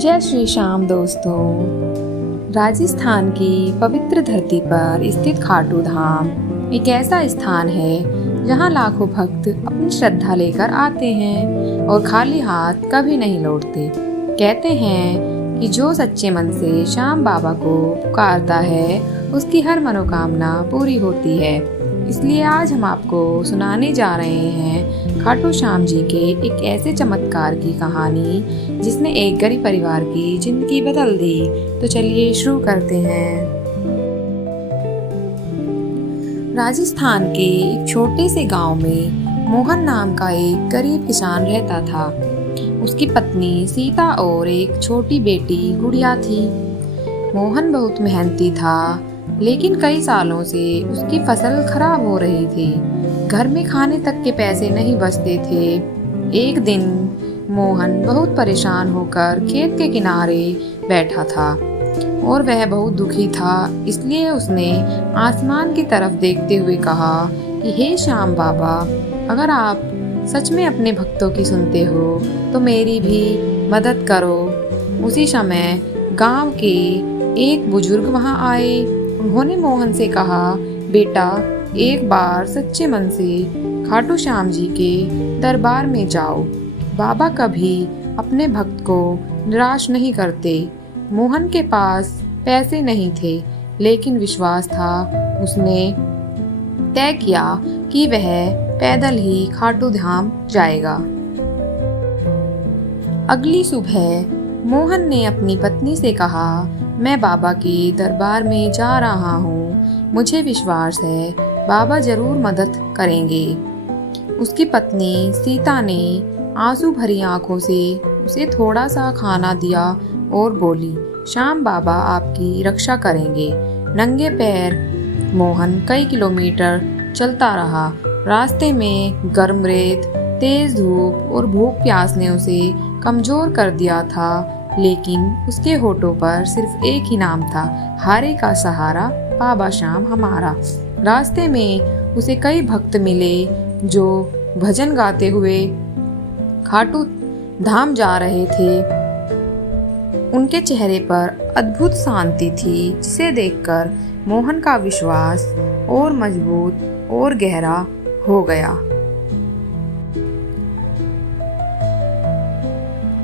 जय श्री श्याम दोस्तों। राजस्थान की पवित्र धरती पर स्थित खाटू धाम एक ऐसा स्थान है जहां लाखों भक्त अपनी श्रद्धा लेकर आते हैं और खाली हाथ कभी नहीं लौटते। कहते हैं कि जो सच्चे मन से श्याम बाबा को पुकारता है उसकी हर मनोकामना पूरी होती है। इसलिए आज हम आपको सुनाने जा रहे हैं खाटू श्याम जी के एक ऐसे चमत्कार की कहानी जिसने एक गरीब परिवार की जिंदगी बदल दी। तो चलिए शुरू करते हैं। राजस्थान के एक छोटे से गांव में मोहन नाम का एक गरीब किसान रहता था। उसकी पत्नी सीता और एक छोटी बेटी गुड़िया थी। मोहन बहुत मेहनती था, लेकिन कई सालों से उसकी फसल खराब हो रही थी। घर में खाने तक के पैसे नहीं बचते थे। एक दिन मोहन बहुत परेशान होकर खेत के किनारे बैठा था और वह बहुत दुखी था। इसलिए उसने आसमान की तरफ देखते हुए कहा कि हे श्याम बाबा, अगर आप सच में अपने भक्तों की सुनते हो तो मेरी भी मदद करो। उसी समय गांव के एक बुजुर्ग वहां आए। उन्होंने मोहन से कहा, बेटा, एक बार सच्चे मन से खाटू श्याम जी के दरबार में जाओ। बाबा कभी अपने भक्त को निराश नहीं करते। मोहन के पास पैसे नहीं थे, लेकिन विश्वास था। उसने तय किया कि वह पैदल ही खाटू धाम जाएगा। अगली सुबह मोहन ने अपनी पत्नी से कहा, मैं बाबा के दरबार में जा रहा हूँ। मुझे विश्वास है बाबा जरूर मदद करेंगे। उसकी पत्नी सीता ने आंसू भरी आंखों से उसे थोड़ा सा खाना दिया और बोली, श्याम बाबा आपकी रक्षा करेंगे। नंगे पैर मोहन कई किलोमीटर चलता रहा। रास्ते में गर्म रेत, तेज धूप और भूख प्यास ने उसे कमजोर कर दिया था, लेकिन उसके होठों पर सिर्फ एक ही नाम था, हारे का सहारा बाबा श्याम हमारा। रास्ते में उसे कई भक्त मिले जो भजन गाते हुए खाटू धाम जा रहे थे। उनके चेहरे पर अद्भुत शांति थी, जिसे देखकर मोहन का विश्वास और मजबूत और गहरा हो गया।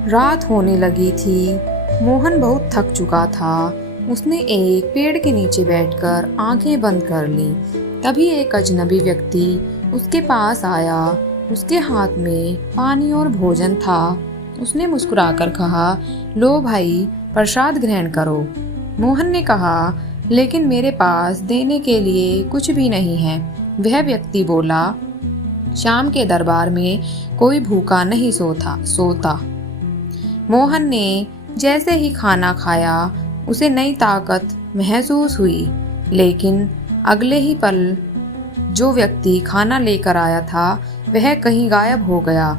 रात होने लगी थी। मोहन बहुत थक चुका था। उसने एक पेड़ के नीचे बैठकर आंखें बंद कर ली। तभी एक अजनबी व्यक्ति उसके पास आया। उसके हाथ में पानी और भोजन था। उसने मुस्कुराकर कहा, लो भाई, प्रसाद ग्रहण करो। मोहन ने कहा, लेकिन मेरे पास देने के लिए कुछ भी नहीं है। वह व्यक्ति बोला, श्याम के दरबार में कोई भूखा नहीं सोता। मोहन ने जैसे ही खाना खाया उसे नई ताकत महसूस हुई, लेकिन अगले ही पल जो व्यक्ति खाना लेकर आया था वह कहीं गायब हो गया।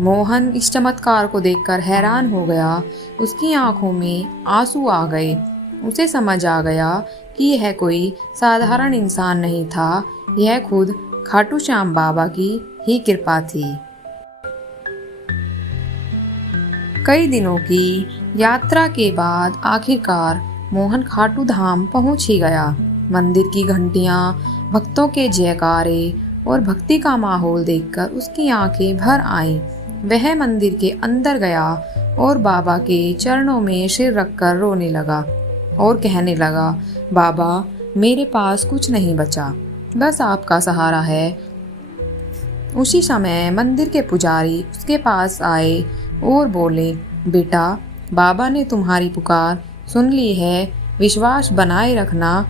मोहन इस चमत्कार को देखकर हैरान हो गया। उसकी आंखों में आंसू आ गए। उसे समझ आ गया कि यह कोई साधारण इंसान नहीं था, यह खुद खाटू श्याम बाबा की ही कृपा थी। कई दिनों की यात्रा के बाद आखिरकार मोहन खाटू धाम पहुंच ही गया। मंदिर की घंटियां, भक्तों के जयकारे और भक्ति का माहौल देखकर उसकी आंखें भर आईं। वह मंदिर के अंदर गया और बाबा के चरणों में सिर रखकर रोने लगा और कहने लगा, बाबा, मेरे पास कुछ नहीं बचा, बस आपका सहारा है। उसी समय मंदिर के पुजारी उसके पास आए और बोले, बेटा, बाबा ने तुम्हारी पुकार सुन ली है, विश्वास बनाए रखना।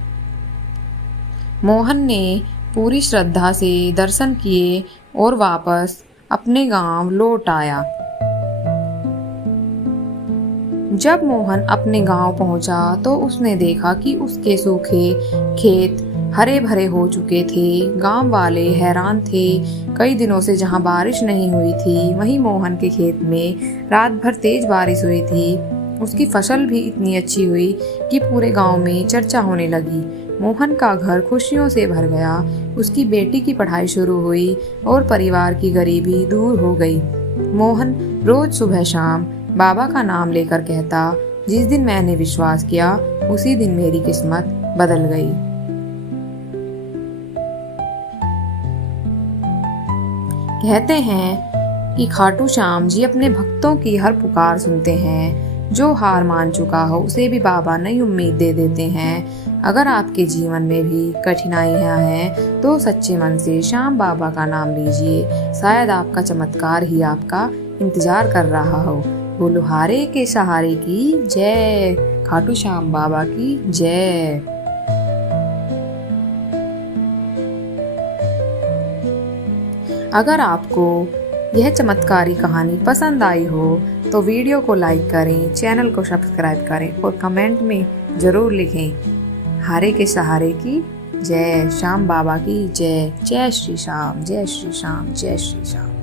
मोहन ने पूरी श्रद्धा से दर्शन किए और वापस अपने गांव लौट आया। जब मोहन अपने गांव पहुंचा तो उसने देखा कि उसके सूखे खेत हरे भरे हो चुके थे। गांव वाले हैरान थे। कई दिनों से जहां बारिश नहीं हुई थी, वहीं मोहन के खेत में रात भर तेज बारिश हुई थी। उसकी फसल भी इतनी अच्छी हुई कि पूरे गांव में चर्चा होने लगी। मोहन का घर खुशियों से भर गया। उसकी बेटी की पढ़ाई शुरू हुई और परिवार की गरीबी दूर हो गई। मोहन रोज सुबह शाम बाबा का नाम लेकर कहता, जिस दिन मैंने विश्वास किया उसी दिन मेरी किस्मत बदल गई। कहते हैं कि खाटू श्याम जी अपने भक्तों की हर पुकार सुनते हैं। जो हार मान चुका हो उसे भी बाबा नई उम्मीद दे देते हैं। अगर आपके जीवन में भी कठिनाइयां हैं तो सच्चे मन से श्याम बाबा का नाम लीजिए। शायद आपका चमत्कार ही आपका इंतजार कर रहा हो। बोलो हारे के सहारे की जय, खाटू श्याम बाबा की जय। अगर आपको यह चमत्कारी कहानी पसंद आई हो तो वीडियो को लाइक करें, चैनल को सब्सक्राइब करें और कमेंट में ज़रूर लिखें हारे के सहारे की जय, श्याम बाबा की जय। जय श्री श्याम, जय श्री श्याम, जय श्री श्याम।